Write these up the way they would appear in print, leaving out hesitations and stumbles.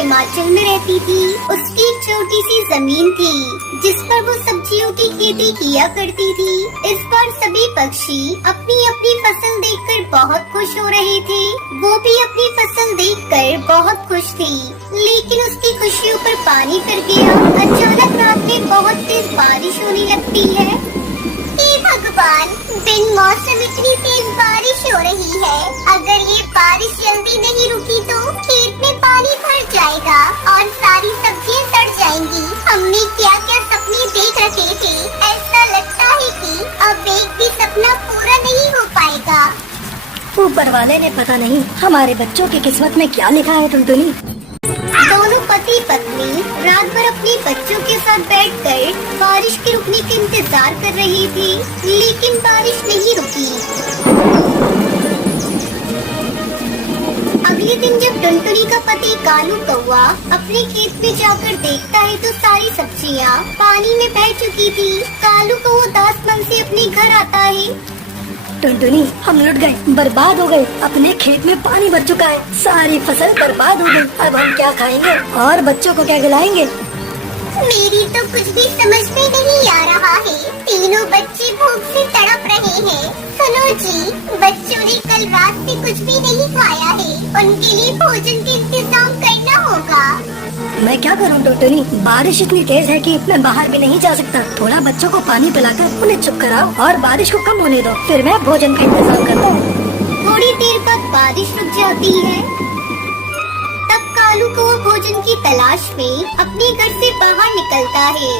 हिमाचल में रहती थी। उसकी एक छोटी सी जमीन थी जिस पर वो सब्जियों की खेती किया करती थी। इस बार सभी पक्षी अपनी अपनी फसल देखकर बहुत खुश हो रहे थे। वो भी अपनी फसल देखकर बहुत खुश थी, लेकिन उसकी खुशियों पर पानी फिर गया। अचानक रात में बहुत तेज बारिश होने लगती है। हे भगवान, बिन मौसम इतनी तेज बारिश हो रही है। अगर ये बारिश जल्दी नहीं रुकी तो खेत में पानी भर जाएगा और सारी सब्जियां सड़ जाएंगी। हमने क्या क्या सपने देख रखे थे। ऐसा लगता है कि अब एक भी सपना पूरा नहीं हो पाएगा। ऊपर वाले ने पता नहीं हमारे बच्चों की किस्मत में क्या लिखा है। टुनटुनी, दोनों पति पत्नी रात भर अपने बच्चों के साथ बैठकर बारिश के रुकने का इंतजार कर रही थी, लेकिन बारिश नहीं रुकी। अगले दिन जब टुनटुनी का पति कालू कौवा अपने खेत में जाकर देखता है तो सारी सब्जियां पानी में बह चुकी थी। कालू कौवा उदास मन से अपने घर आता है। टुनटुनी, हम लुट गए, बर्बाद हो गए। अपने खेत में पानी भर चुका है, सारी फसल बर्बाद हो गई। अब हम क्या खाएंगे और बच्चों को क्या खिलाएंगे? मेरी तो कुछ भी समझ में नहीं आ रहा है। तीनों बच्चे भूख से तड़प रहे हैं। सुनो जी, बच्चों ने कल रात से कुछ भी नहीं खाया है। उनके लिए भोजन का इंतजाम करना होगा। मैं क्या करूं टुनटुनी, बारिश इतनी तेज है कि मैं बाहर भी नहीं जा सकता। थोड़ा बच्चों को पानी पिलाकर उन्हें चुप कराओ और बारिश को कम होने दो, फिर मैं भोजन का इंतजाम करता हूँ। थोड़ी देर बाद बारिश रुक जाती है। तब कालू को भोजन की तलाश में अपने घर से बाहर निकलता है।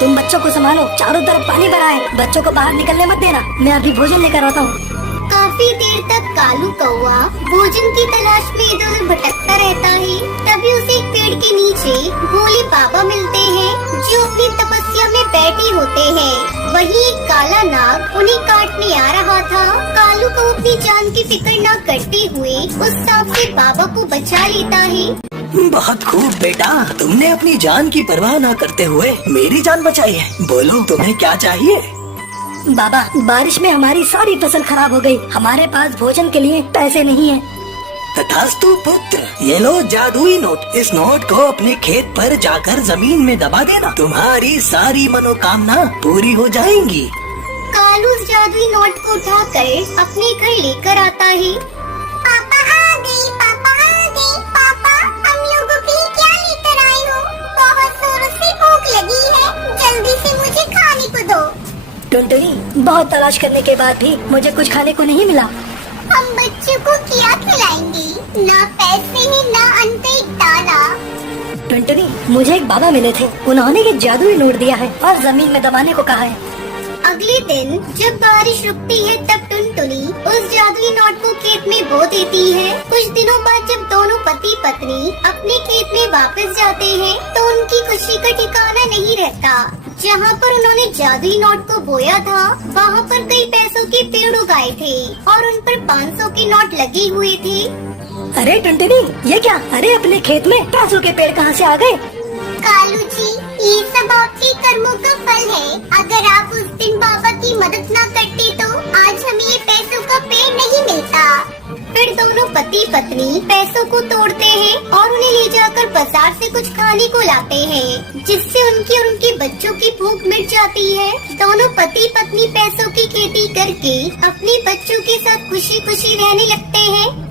तुम बच्चों को संभालो, चारों तरफ पानी भरा है, बच्चों को बाहर निकलने मत देना। मैं अभी भोजन लेकर आता हूँ। काफी देर तक कालू कौवा भोजन की तलाश में इधर उधर भटकता रहता है। तभी उसे एक पेड़ के नीचे भोले बाबा मिलते हैं जो अपनी तपस्या में बैठे होते हैं। वहीं एक काला नाग उन्हें काटने आ रहा था। कालू को अपनी जान की फिक्र न करते हुए उस सांप से बाबा को बचा लेता है। बहुत खूब बेटा, तुमने अपनी जान की परवाह न करते हुए मेरी जान बचाई है। बोलो तुम्हें क्या चाहिए? बाबा, बारिश में हमारी सारी फसल खराब हो गई। हमारे पास भोजन के लिए पैसे नहीं है। तथास्तु पुत्र, ये लो जादुई नोट। इस नोट को अपने खेत पर जाकर जमीन में दबा देना, तुम्हारी सारी मनोकामना पूरी हो जाएंगी। कालू उस जादुई नोट को उठाकर अपने घर लेकर आता है। पापा आ गई, पापा आ गई। पापा, हम लोगों के लिए क्या लेकर आए हो? बहुत जोरों से भूख लगी है, जल्दी से मुझे खाने को दो। टुनटुनी, बहुत तलाश करने के बाद भी मुझे कुछ खाने को नहीं मिला। हम बच्चों को क्या खिलाएंगे? ना पैसे है ना अन्न का एक दाना। टुनटुनी, मुझे एक बाबा मिले थे, उन्होंने ये जादुई नोट दिया है और जमीन में दबाने को कहा है। अगले दिन जब बारिश रुकती है तब टुनटुनी उस जादुई नोट को खेत में बो देती है। कुछ दिनों बाद जब दोनों पति पत्नी अपने खेत में वापस जाते हैं तो उनकी खुशी का ठिकाना नहीं रहता। जहाँ पर उन्होंने जादुई नोट को बोया था वहाँ पर कई पैसों के पेड़ उगाए थे और उन पर 500 के नोट लगे हुए थे। अरे टुनटुनी, ये क्या? अरे अपने खेत में 500 के पेड़ कहाँ से आ गए? कालू जी, ये सब आपके कर्मों का फल है। अगर आप उस दिन बाबा की मदद न करते तो आज हमें ये पैसों का पेड़ नहीं मिलता। फिर दोनों पति पत्नी पैसों को तोड़ते हैं और उन्हें ले जाकर बाजार से कुछ खाने को लाते हैं, जिससे उनकी और उनके बच्चों की भूख मिट जाती है। दोनों पति पत्नी पैसों की खेती करके अपने बच्चों के साथ खुशी खुशी रहने लगते हैं।